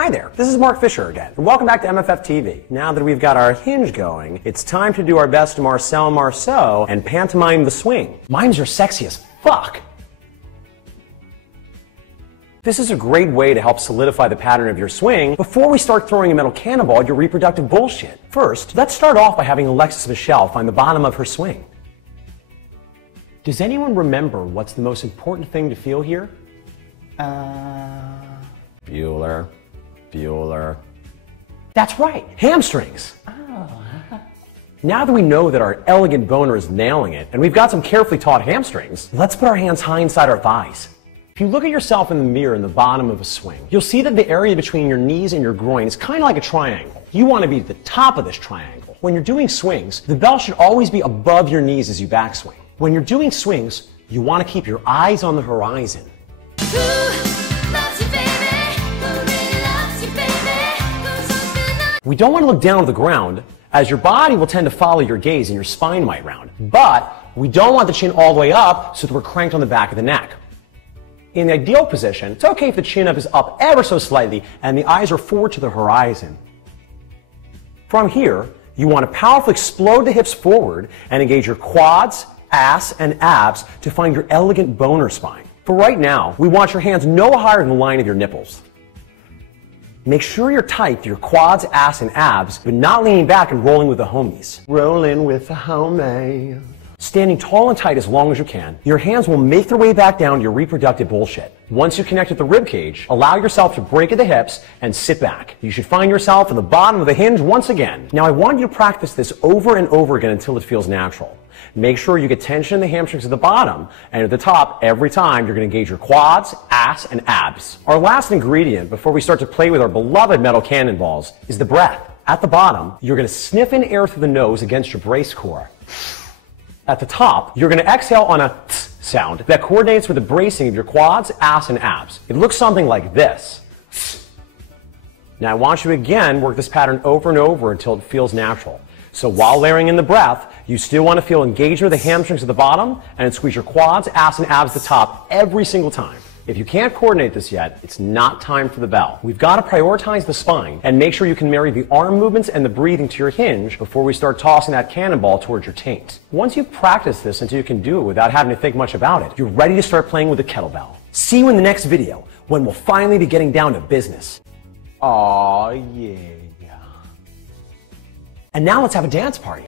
Hi there, this is Mark Fisher again, and welcome back to MFF TV. Now that we've got our hinge going, it's time to do our best Marcel Marceau and pantomime the swing. Mimes are sexy as fuck. This is a great way to help solidify the pattern of your swing before we start throwing a metal cannonball at your reproductive bullshit. First, let's start off by having Alexis Michelle find the bottom of her swing. Does anyone remember what's the most important thing to feel here? Bueller. That's right, hamstrings. Oh. Now that we know that our elegant boner is nailing it, and we've got some carefully taught hamstrings, let's put our hands high inside our thighs. If you look at yourself in the mirror in the bottom of a swing, you'll see that the area between your knees and your groin is kind of like a triangle. You want to be at the top of this triangle. When you're doing swings, the bell should always be above your knees as you backswing. When you're doing swings, you want to keep your eyes on the horizon. We don't want to look down at the ground, as your body will tend to follow your gaze and your spine might round. But we don't want the chin all the way up so that we're cranked on the back of the neck. In the ideal position, it's okay if the chin up is up ever so slightly and the eyes are forward to the horizon. From here, you want to powerfully explode the hips forward and engage your quads, ass, and abs to find your elegant boner spine. For right now, we want your hands no higher than the line of your nipples. Make sure you're tight to your quads, ass, and abs, but not leaning back and rolling with the homies. Rolling with the homies. Standing tall and tight as long as you can, your hands will make their way back down to your reproductive bullshit. Once you connect with the rib cage, allow yourself to break at the hips and sit back. You should find yourself at the bottom of the hinge once again. Now I want you to practice this over and over again until it feels natural. Make sure you get tension in the hamstrings at the bottom, and at the top, every time you're going to engage your quads, ass, and abs. Our last ingredient before we start to play with our beloved metal cannonballs is the breath. At the bottom, you're going to sniff in air through the nose against your brace core. At the top, you're going to exhale on a tss sound that coordinates with the bracing of your quads, ass, and abs. It looks something like this. Now I want you to again work this pattern over and over until it feels natural. So while layering in the breath, you still want to feel engagement of the hamstrings at the bottom and squeeze your quads, ass, and abs at the top every single time. If you can't coordinate this yet, it's not time for the bell. We've got to prioritize the spine and make sure you can marry the arm movements and the breathing to your hinge before we start tossing that cannonball towards your taint. Once you've practiced this until you can do it without having to think much about it, you're ready to start playing with the kettlebell. See you in the next video when we'll finally be getting down to business. Aw, yeah. And now let's have a dance party.